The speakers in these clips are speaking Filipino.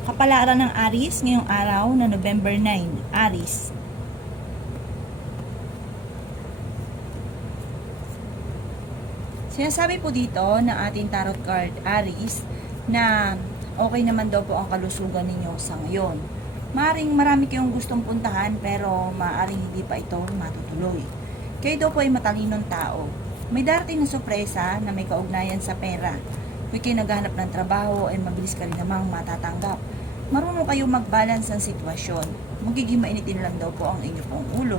Kapalaran ng Aries ngayong araw na November 9. Aries. Sinasabi po dito ng ating tarot card, Aries, na okay naman daw po ang kalusugan ninyo sa ngayon. Maaring marami kayong gustong puntahan pero maaring hindi pa ito matutuloy. Kayo daw po ay matalinong tao. May darating na sorpresa na may kaugnayan sa pera. Kung kayo naghahanap ng trabaho ay mabilis ka rin namang matatanggap. Marunong kayo mag-balance ng sitwasyon. Magiging mainitin lang daw po ang inyo pong ulo.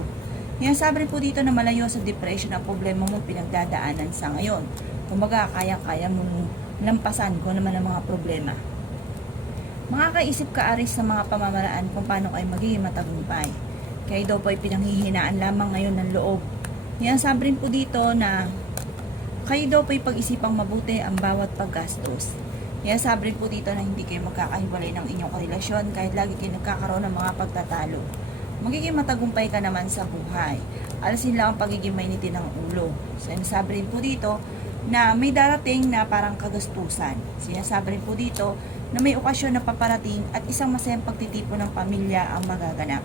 Yan sabi rin po dito na malayo sa depression ang problema mo pinagdadaanan sa ngayon. Kumbaga, kaya-kaya mong lampasan kung naman ang mga problema. Makakaisip ka, Aris, sa mga pamamaraan kung paano kayo magiging matagumpay. Kaya daw po ay pinanghihinaan lamang ngayon ng loob. Yan sabi rin po dito na kayo daw po ay pag-isipang mabuti ang bawat paggastos. Yan sabi rin po dito na hindi kayo magkakahiwalay ng inyong karelasyon kahit lagi kayo nagkakaroon ng mga pagtatalo. Magiging matagumpay ka naman sa buhay. Alasin lang ang pagiging mainitin ng ulo. Sinasabi rin po dito na may darating na parang kagastusan. Sinasabi rin po dito na may okasyon na paparating at isang masayang pagtitipon ng pamilya ang magaganap.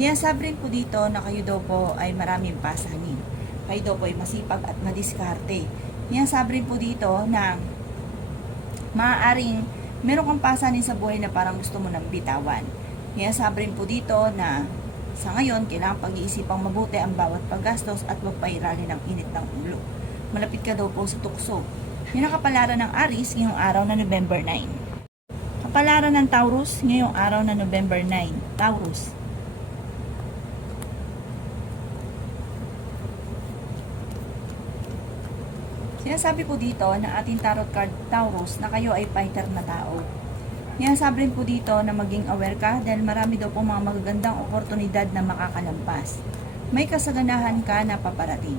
Sinasabi rin po dito na kayo daw po ay maraming pasanin. Kayo daw po ay masipag at madiskarte. Sinasabi rin po dito na maaaring meron kang pasanin sa buhay na parang gusto mo nang bitawan. Kaya sabi rin po dito na sa ngayon, kailangan pag-iisipang mabuti ang bawat paggastos at huwag pairali ng init ng ulo. Malapit ka daw po sa tukso. Yung nakapalaran ng Aries ngayong araw na November 9. Kapalaran ng Taurus ngayong araw na November 9. Taurus. Sinasabi po dito na ating tarot card Taurus na kayo ay fighter na tao. Sinasabi rin po dito na maging aware ka dahil marami daw po mga magagandang oportunidad na makakalampas. May kasaganahan ka na paparating.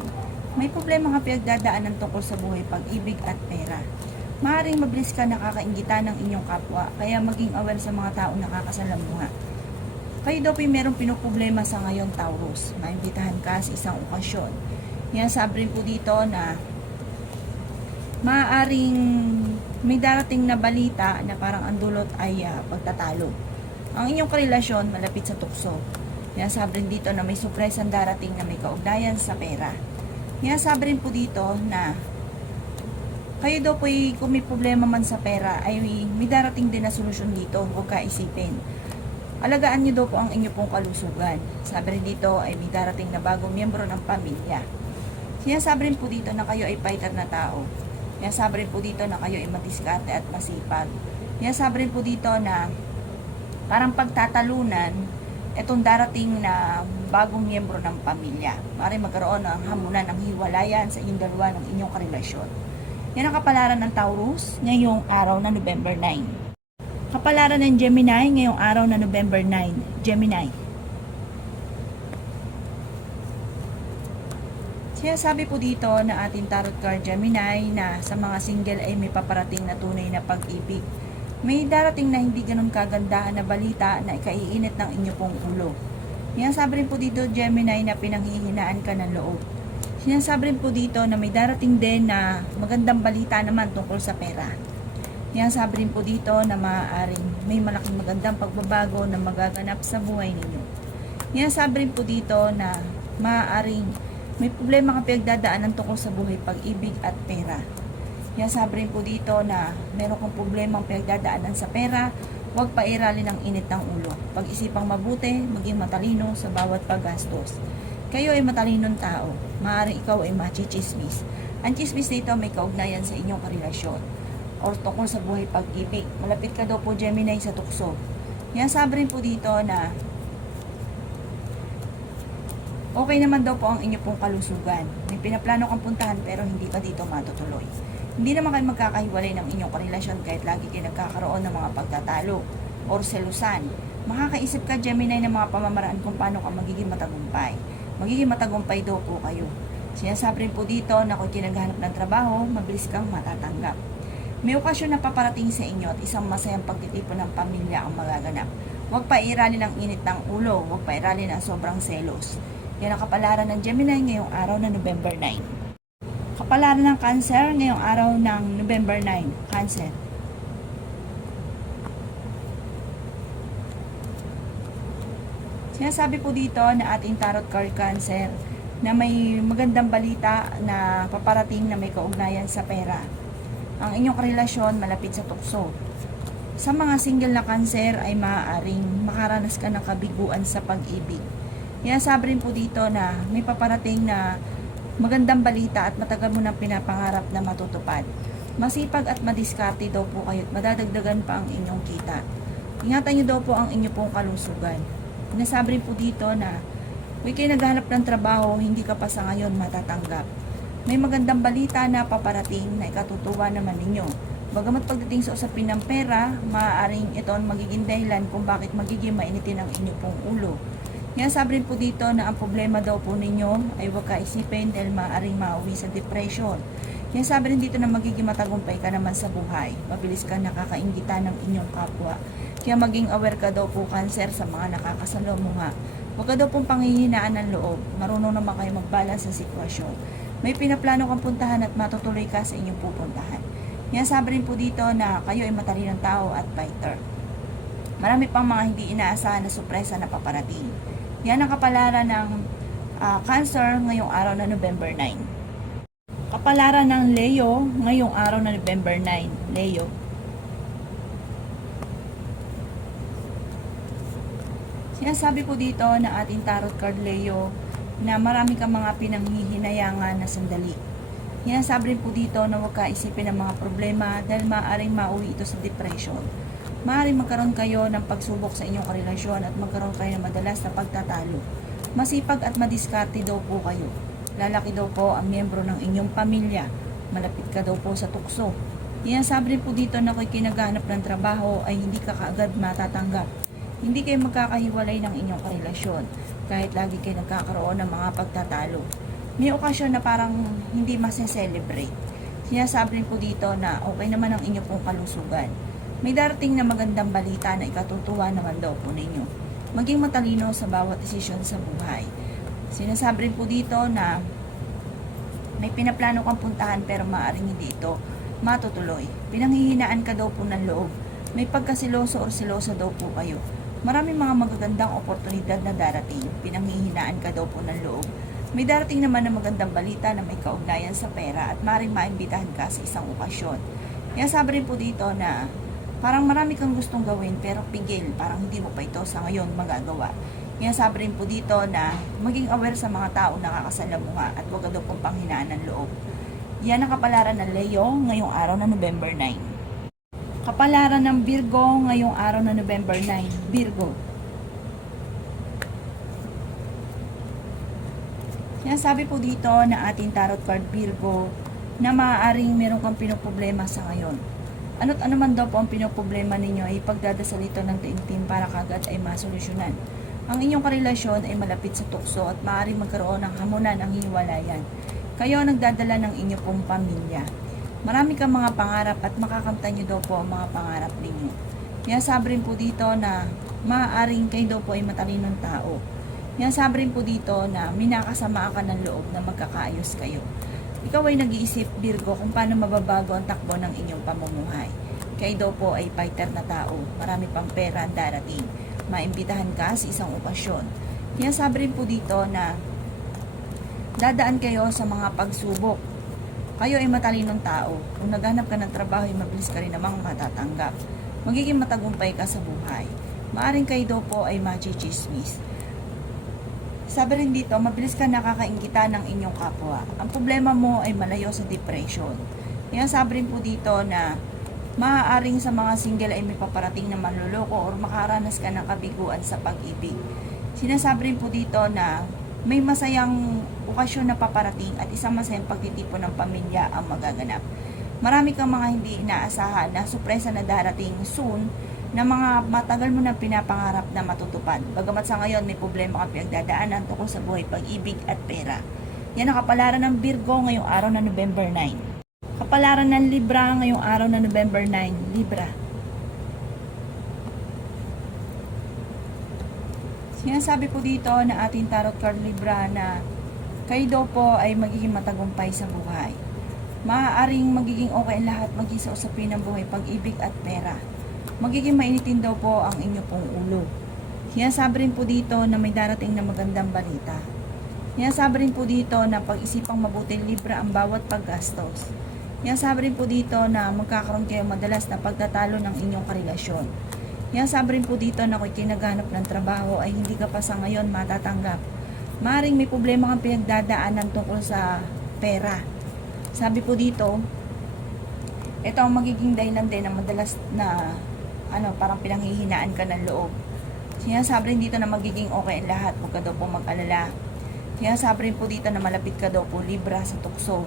May problema ka pinagdadaanan tungkol sa buhay, pag-ibig at pera. Maaaring mabilis ka nakakainggitan ng inyong kapwa, kaya maging aware sa mga taong nakakasalamuha. Kayo daw po merong pinoproblema sa ngayon, Taurus. Maimbitahan ka sa isang okasyon. Sinasabi rin po dito na maaaring may darating na balita na parang ang dulot ay pagtatalo. Ang inyong karelasyon malapit sa tukso. Sabi rin dito na may surprise ang darating na may kaugnayan sa pera. Sabi rin po dito na kayo daw po kung may problema man sa pera ay may darating din na solusyon dito. Huwag ka isipin. Alagaan niyo daw po ang inyo pong kalusugan. Sabi rin dito ay may darating na bagong miyembro ng pamilya. Sinasabi rin po dito na kayo ay fighter na tao. Sabi rin po dito na kayo ay madiskarte at masipag. Sabi rin po dito na parang pagtatalunan itong darating na bagong miyembro ng pamilya. Maaaring magkaroon ng hamunan ng hiwalayan sa inyong dalawa ng inyong karelasyon. Yan ang kapalaran ng Taurus ngayong araw na November 9. Kapalaran ng Gemini ngayong araw na November 9. Gemini. Sinasabi po dito na ating tarot card Gemini na sa mga single ay may paparating na tunay na pag-ibig. May darating na hindi ganun kagandahan na balita na ikaiinit ng inyo pong ulo. Sinasabi rin po dito Gemini na pinanghihinaan ka ng loob. Sinasabi rin po dito na may darating din na magandang balita naman tungkol sa pera. Sinasabi rin po dito na maaaring may malaking magandang pagbabago na magaganap sa buhay ninyo. Sinasabi rin po dito na maaaring may problema kang pinagdadaanan tungkol sa buhay, pag-ibig at pera. Sabi rin po dito na meron kang problema ang pinagdadaanan sa pera, huwag pairalin ng init ng ulo. Pag-isipang mabuti, maging matalino sa bawat paggastos. Kayo ay matalinong tao, maaaring ikaw ay machichismis. Ang chismis dito may kaugnayan sa inyong karelasyon o tungkol sa buhay, pag-ibig. Malapit ka daw po Gemini sa tukso. Sabi rin po dito na okay naman daw po ang inyo pong kalusugan. May pinaplano kang puntahan pero hindi pa dito matutuloy. Hindi naman kayo magkakahiwalay ng inyong karelasyon kahit lagi kayo nagkakaroon ng mga pagtatalo or selusan. Makakaisip ka Gemini ng mga pamamaraan kung paano ka magiging matagumpay. Magiging matagumpay daw po kayo. Sinasabi rin po dito na kung kinaghanap ng trabaho, mabilis kang matatanggap. May okasyon na paparating sa inyo at isang masayang pagtitipon ng pamilya ang magaganap. Huwag pairalin ng init ng ulo, huwag pairalin ng sobrang selos. Yan ang kapalaran ng Gemini ngayong araw na November 9. Kapalaran ng Cancer ngayong araw ng November 9. Cancer. Sinasabi po dito na ating tarot card Cancer na may magandang balita na paparating na may kaugnayan sa pera. Ang inyong relasyon malapit sa tukso. Sa mga single na Cancer ay maaaring makaranas ka ng kabiguan sa pag-ibig. Sinasabi rin po dito na may paparating na magandang balita at matagal mo nang pinapangarap na matutupad. Masipag at madiskarte daw po kayo at madadagdagan pa ang inyong kita. Ingatan niyo daw po ang inyong pong kalusugan. Sinasabi rin po dito na kung kayo naghahanap ng trabaho, hindi ka pa sa ngayon matatanggap. May magandang balita na paparating na ikatutuwa naman ninyo. Bagamat pagdating sa usapin ng pera, maaaring ito ang magiging dahilan kung bakit magiging mainitin ang inyong pong ulo. Sabi rin po dito na ang problema daw po ninyo ay huwag kaisipin dahil maaaring mauwi sa depression. Sabi rin dito na magiging matagumpay ka naman sa buhay. Mabilis ka nakakainggitan ng inyong kapwa. Kaya maging aware ka daw po Cancer sa mga nakakasalamuha. Huwag ka daw pong panghihinaan ng loob. Marunong naman kayo magbalance sa sitwasyon. May pinaplano kang puntahan at matutuloy ka sa inyong pupuntahan. Sabi rin po dito na kayo ay matalinong tao at fighter. Marami pang mga hindi inaasahan na sorpresa na paparating. Yan ang kapalaran ng Cancer ngayong araw na November 9. Kapalaran ng Leo ngayong araw na November 9. Leo. Sinasabi po dito na ating tarot card Leo na marami kang mga pinanghihinayangan na sandali. Sinasabi rin po dito na huwag ka isipin ng mga problema dahil maaaring mauwi ito sa depression. Maaaring magkaroon kayo ng pagsubok sa inyong relasyon at magkaroon kayo ng madalas na pagtatalo. Masipag at madiskarte daw po kayo. Lalaki daw po ang miyembro ng inyong pamilya. Malapit ka daw po sa tukso. Sinasabi rin po dito na kung kinaghanap ng trabaho ay hindi ka kaagad matatanggap. Hindi kayo magkakahiwalay ng inyong relasyon kahit lagi kayo nagkakaroon ng mga pagtatalo. May okasyon na parang hindi mas-celebrate. Sinasabi rin po dito na okay naman ang inyong pong kalusugan. May darating na magandang balita na ikatutuwa naman daw po ninyo. Maging matalino sa bawat desisyon sa buhay. Sinasabi rin po dito na may pinaplano kang puntahan pero maaaring hindi ito matutuloy. Pinanghihinaan ka daw po ng loob. May pagkasiloso o silosa daw po kayo. Maraming mga magagandang oportunidad na darating. Pinanghihinaan ka daw po ng loob. May darating naman na magandang balita na may kaugnayan sa pera at maaaring maimbitahan ka sa isang okasyon. Sabi rin po dito na parang marami kang gustong gawin pero pigil, parang hindi mo pa ito sa ngayon magagawa. Sabi rin po dito na maging aware sa mga tao na nakakasalamuha at huwag daw pong panghinaan ng loob. Yan ang kapalaran ng Leo ngayong araw na November 9. Kapalaran ng Virgo ngayong araw na November 9. Virgo. Sinasabi po dito na ating tarot card Virgo na maaaring meron kang pinoproblema sa ngayon. Ano't ano man daw po ang pinoproblema ninyo ay pagdadasal ito ng taimtim para kagad ay masolusyonan. Ang inyong karelasyon ay malapit sa tukso at maaaring magkaroon ng hamunan ang hiwalayan. Kayo ang nagdadala ng inyong pong pamilya. Marami kang mga pangarap at makakamtan nyo daw po ang mga pangarap ninyo. Sabi rin po dito na maaaring kayo daw po ay matalinong tao. Sabi rin po dito na minakasamaan ka ng loob na magkakaayos kayo. Ikaw ay nag-iisip, Virgo, kung paano mababago ang takbo ng inyong pamumuhay. Kayo daw po ay fighter na tao. Marami pang pera ang darating. Maimbitahan ka sa isang okasyon. Sabi rin po dito na dadaan kayo sa mga pagsubok. Kayo ay matalinong tao. Kung naghanap ka ng trabaho, ay mabilis ka rin namang matatanggap. Magiging matagumpay ka sa buhay. Maaring kayo daw po ay machichismis. Sabi rin dito, mabilis ka nakakainggitan ng inyong kapwa. Ang problema mo ay malayo sa depression. Sabi rin po dito na maaaring sa mga single ay may paparating na manluloko o makaranas ka ng kabiguan sa pag-ibig. Sinasabi rin po dito na may masayang okasyon na paparating at isang masayang pagtitipon ng pamilya ang magaganap. Marami kang mga hindi inaasahan na sorpresa na darating soon na mga matagal mo na pinapangarap na matutupad. Bagamat sa ngayon may problema kang pinagdadaanan tungkol sa buhay, pag-ibig at pera. Yan ang kapalaran ng Virgo ngayong araw na November 9. Kapalaran ng Libra ngayong araw na November 9. Libra. Sinasabi po dito na ating tarot card Libra na kayo daw po ay magiging matagumpay sa buhay. Maaaring magiging okay ang lahat maging sa usapin ng buhay, pag-ibig at pera. Magiging mainitin daw po ang inyo pong ulo. Sinasabi rin po dito na may darating na magandang balita. Sinasabi rin po dito na pag-isipang mabuti libra ang bawat paggastos. Sinasabi rin po dito na magkakaroon kayo madalas na pagtatalo ng inyong karelasyon. Sinasabi rin po dito na kung kinaghanap ng trabaho ay hindi ka pa sa ngayon matatanggap. Maring may problema kang pinagdadaanan tungkol sa pera. Sabi po dito, ito ang magiging dahilan din na madalas na parang pinanghihinaan ka ng loob. Sinasabi rin dito na magiging okay ang lahat, huwag ka daw po mag-alala. Sinasabi rin po dito na malapit ka daw po libra sa tukso.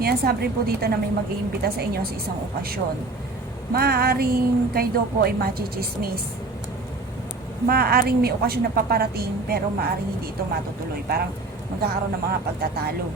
Sinasabi rin po dito na may mag-iimbita sa inyo sa isang okasyon. Maaaring kayo daw po ay machichismis. Maaaring may okasyon na paparating pero maaaring hindi ito matutuloy. Parang magkakaroon ng mga pagtatalo.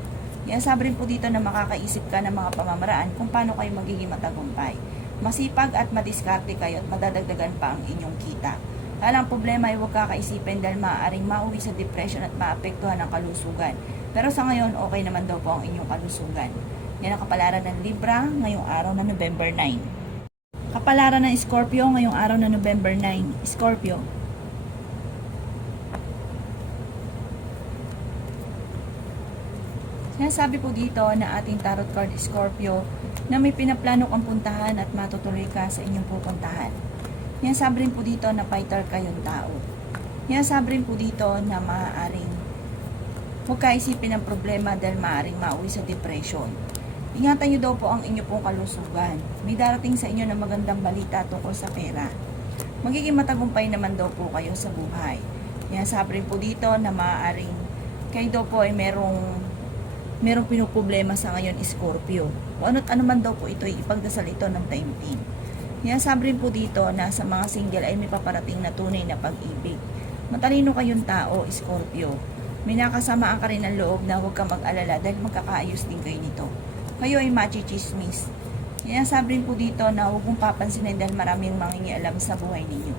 Sinasabi rin po dito na makakaisip ka ng mga pamamaraan kung paano kayo magiging matagumpay. Masipag at madiskarte kayo at madadagdagan pa ang inyong kita. Ang problema ay huwag kakaisipin dahil maaaring mauwi sa depression at maapektuhan ang kalusugan. Pero sa ngayon, okay naman daw po ang inyong kalusugan. Yan ang kapalaran ng Libra ngayong araw na November 9. Kapalaran ng Scorpio ngayong araw na November 9. Scorpio. Sinasabi po dito na ating tarot card Scorpio na may pinaplano kang puntahan at matutuloy ka sa inyong pupuntahan. Sinasabi rin po dito na fighter kayong tao. Sinasabi rin po dito na maaaring huwag ka isipin ng problema dahil maaaring mauwi sa depression. Ingatan nyo daw po ang inyo pong kalusugan. May darating sa inyo na magandang balita tungkol sa pera. Magiging matagumpay naman daw po kayo sa buhay. Sinasabi rin po dito na maaaring kayo daw po ay merong pinuproblema sa ngayon Scorpio. O ano't ano man daw po ito ay ipagdasal ito ng time team. Sinasabi rin po dito na sa mga single ay may paparating na tunay na pag-ibig. Matalino kayong tao, Scorpio. May nakasamaan ka rin ng loob na huwag kang mag-alala dahil magkakaayos din kayo nito. Kayo ay machichismis. Sinasabi rin po dito na huwag mong papansinin dahil maraming mangingialam sa buhay ninyo.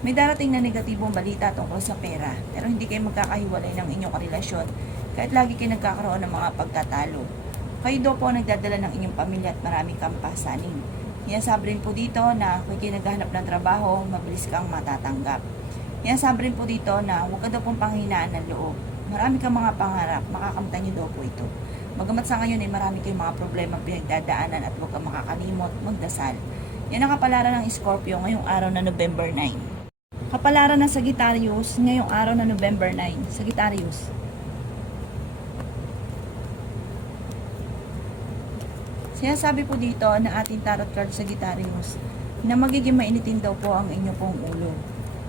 May darating na negatibong balita tungkol sa pera, pero hindi kayo magkakahiwalay ng inyong karelasyon kahit lagi kayo nagkakaroon ng mga pagtatalo. Kayo daw po nagdadala ng inyong pamilya at maraming kampasanin. Sinasabi rin po dito na kung kinaghanap ng trabaho, mabilis kang matatanggap. Sinasabi rin po dito na huwag ka daw pong panghinaan ng loob. Marami kang mga pangarap, makakamtan niyo daw po ito. Bagamat sa ngayon ay marami kayong mga problema pinagdadaanan at huwag kang makakalimot, magdasal. Yan ang kapalaran ng Scorpio ngayong araw na November 9. Kapalaran ng Sagittarius ngayong araw na November 9. Sagittarius. Sinasabi po dito na ating tarot card Sagittarius na magiging mainitin daw po ang inyo pong ulo.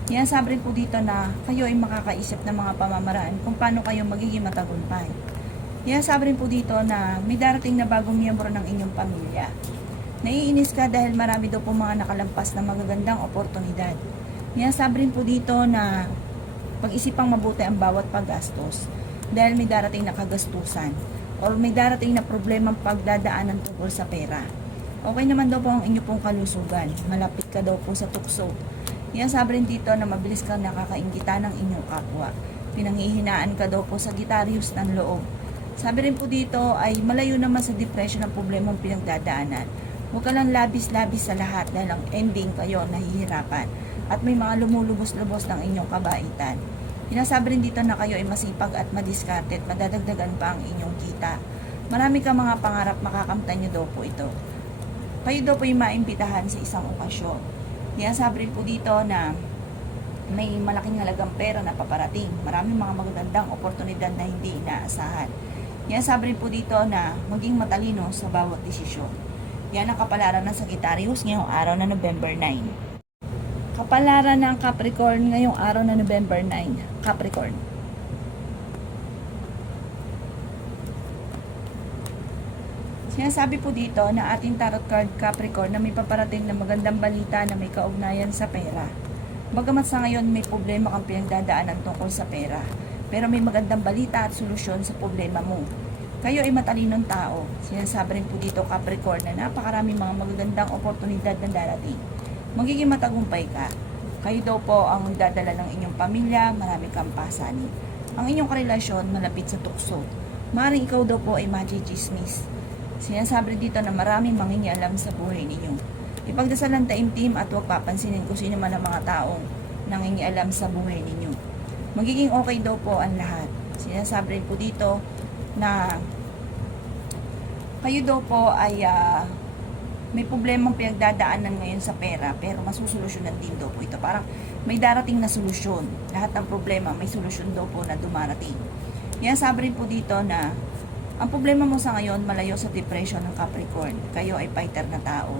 Sinasabi rin po dito na kayo ay makakaisip ng mga pamamaraan kung paano kayo magiging matagumpay. Sinasabi rin po dito na may darating na bagong miyembro ng inyong pamilya. Naiinis ka dahil marami daw po mga nakalampas na magagandang oportunidad. Sinasabi rin po dito na pag-isipang mabuti ang bawat paggastos dahil may darating na kagastusan or may darating na problemang pagdadaanan tungkol sa pera. Okay naman daw po ang inyo pong kalusugan. Malapit ka daw po sa tukso. Sinasabi rin dito na mabilis kang nakakainggitan ng inyong kapwa. Pinanghihinaan ka daw po sa Sagittarius ng loob. Sabi rin po dito ay malayo naman sa depression ang problemang pinagdadaanan. Huwag ka lang labis-labis sa lahat dahil ang ending kayo nahihirapan at may mga lumulubos-lubos ng inyong kabaitan. Sinasabi rin dito na kayo ay masipag at madiskarte at madadagdagan pa ang inyong kita. Marami kang mga pangarap, makakamtan nyo daw po ito. Kayo daw po ay maimbitahan sa isang okasyon. Sinasabi rin po dito na may malaking halagang pera na paparating. Maraming mga magagandang oportunidad na hindi inaasahan. Sinasabi rin po dito na maging matalino sa bawat desisyon. Yan ang kapalaran ng Sagittarius ngayong araw na November 9. Kapalaran ng Capricorn ngayong araw na November 9. Capricorn. Sinasabi po dito na ating tarot card Capricorn na may paparating na magandang balita na may kaugnayan sa pera. Bagamat sa ngayon may problema kang pinagdadaanan tungkol sa pera, pero may magandang balita at solusyon sa problema mo. Kayo ay matalinong tao. Sinasabi rin po dito Capricorn na napakaraming mga magagandang oportunidad na darating. Magiging matagumpay ka. Kayo daw po ang magdadala ng inyong pamilya, marami kang pasanin. Ang inyong karelasyon malapit sa tukso. Maaaring ikaw daw po ay machichismis. Sinasabi dito na maraming mangingialam sa buhay ninyo. Ipagdasal ang taimtim at huwag papansinin kung sino man ang mga taong nangingialam sa buhay ninyo. Magiging okay daw po ang lahat. Sinasabi rin po dito na kayo daw po ay may problemang pinagdadaanan ngayon sa pera, pero masusolusyonan din daw po ito. Parang may darating na solusyon. Lahat ng problema, may solusyon daw po na dumarating. Yan, sabi rin po dito na ang problema mo sa ngayon, malayo sa depression ng Capricorn. Kayo ay fighter na tao.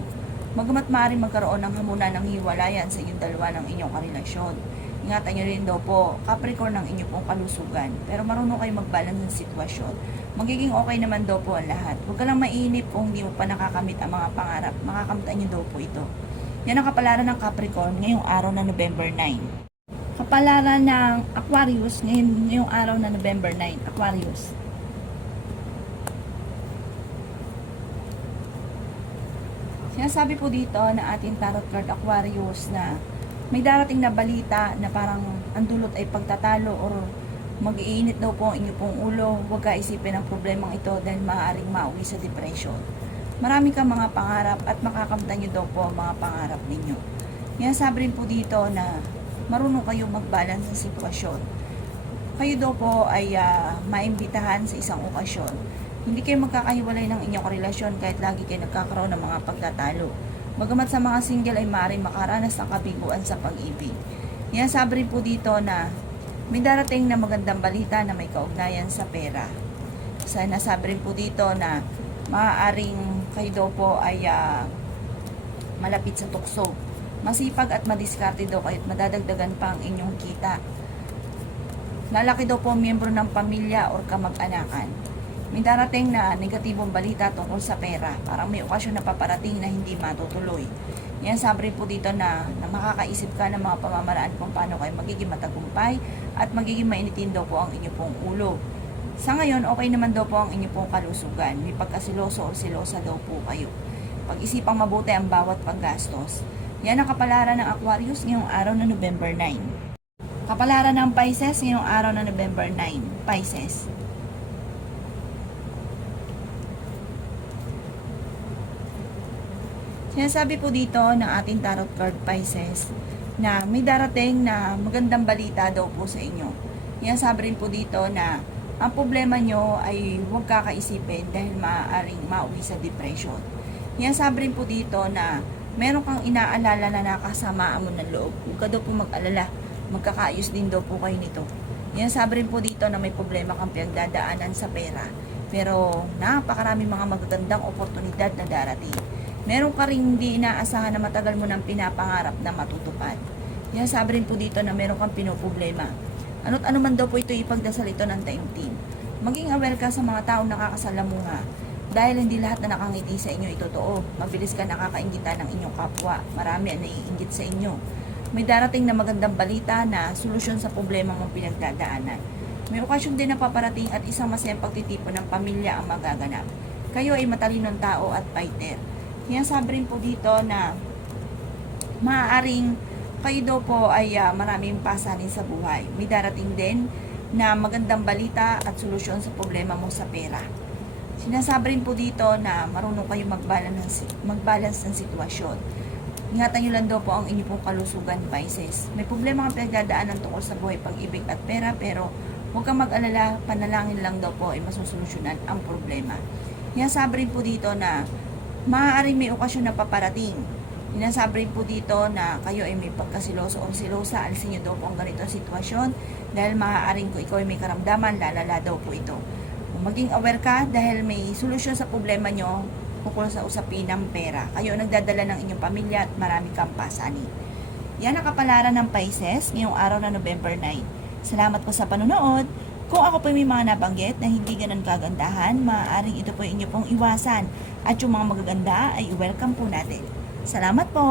Magamat maaaring magkaroon ng hamunan ng hiwalayan sa inyong dalawa ng inyong karelasyon. Ingatan nyo rin daw po, Capricorn, ng inyong pong kalusugan. Pero marunong kayo mag-balance ng sitwasyon. Magiging okay naman daw po ang lahat. Huwag ka lang mainip kung hindi mo pa nakakamit ang mga pangarap. Makakamit nyo daw po ito. Yan ang kapalaran ng Capricorn ngayong araw na November 9. Kapalaran ng Aquarius ngayong araw na November 9. Aquarius. Sinasabi po dito na ating tarot card Aquarius na may darating na balita na parang ang dulot ay pagtatalo or mag-iinit daw po ang inyo pong ulo. Huwag ka isipin ang problemang ito dahil maaaring mauwi sa depression. Marami kang mga pangarap at makakamtan nyo daw po ang mga pangarap ninyo. Yan, sabi rin po dito na marunong kayong mag-balance ng sitwasyon. Kayo daw po ay maimbitahan sa isang okasyon. Hindi kayo magkakahiwalay ng inyong relasyon kahit lagi kayo nagkakaroon ng mga pagtatalo. Bagamat sa mga single ay maaaring makaranas ng kabiguan sa pag-ibig. Yan, sabi rin po dito na may darating na magandang balita na may kaugnayan sa pera. Nasabi rin po dito na maaaring kayo daw po ay malapit sa tukso. Masipag at madiskarte daw kayo at madadagdagan pa ang inyong kita. Lalaki daw po ang miyembro ng pamilya or kamag-anakan. May darating na negatibong balita tungkol sa pera. Parang may okasyon na paparating na hindi matutuloy. Yan, sabi po dito na makakaisip ka ng mga pamamaraan kung paano kayo magiging matagumpay at magiging mainitin daw po ang inyo pong ulo. Sa ngayon, okay naman daw po ang inyo pong kalusugan. May pagkasiloso o silosa daw po kayo. Pag-isipang mabuti ang bawat paggastos. Yan ang kapalaran ng Aquarius ngayong araw na November 9. Kapalaran ng Pisces ngayong araw na November 9. Pisces. Sinasabi po dito ng ating tarot card Pisces na may darating na magandang balita daw po sa inyo. Yan, sabi rin po dito na ang problema nyo ay huwag kakaisipin dahil maaaring mauwi sa depression. Yan, sabi rin po dito na meron kang inaalala na nakasamaan mo ng loob. Huwag ka daw po mag-alala. Magkakaayos din daw po kayo nito. Yan, sabi rin po dito na may problema kang pinagdadaanan sa pera. Pero napakaraming mga magagandang oportunidad na darating. Meron ka rin hindi inaasahan na matagal mo nang pinapangarap na matutupad. Yan, sabi rin po dito na meron kang pinoproblema. Ano't ano man daw po ito, ipagdasal ito ng taimtim. Maging aware ka sa mga taong nakakasalamuha. Dahil hindi lahat na nakangiti sa inyo ito totoo. Mabilis ka nakakainggitan ng inyong kapwa. Marami ang naiinggit sa inyo. May darating na magandang balita na solusyon sa problema mong pinagdadaanan. May okasyon din na paparating at isang masayang pagtitipon ng pamilya ang magaganap. Kayo ay matalinong tao at fighter. Yan, sabi rin po dito na maaaring kayo daw po ay maraming pasanin sa buhay. May darating din na magandang balita at solusyon sa problema mo sa pera. Sinasabi rin po dito na marunong kayo mag-balance ng sitwasyon. Ingatan nyo lang daw po ang inyong pong kalusugan, Pisces. May problema kang pinagdadaanan tungkol sa buhay, pag-ibig at pera, pero huwag kang mag-alala, panalangin lang daw po ay masusolusyonan ang problema. Yan, sabi rin po dito na maaaring may okasyon na paparating. Sinasabi rin po dito na kayo ay may pagkasiloso o silosa. Alisin nyo daw po ang ganitong sitwasyon dahil maaaring kung ikaw ay may karamdaman, lalala daw po ito. Maging aware ka dahil may solusyon sa problema nyo tungkol sa usapin ng pera. Kayo ang nagdadala ng inyong pamilya at marami kang pasanin. Yan ang kapalaran ng Pisces ngayong araw na November 9. Salamat po sa panonood. Kung ako po may mga nabanggit na hindi ganun kagandahan, maaaring ito po inyo pong iwasan. At yung mga magaganda ay welcome po natin. Salamat po!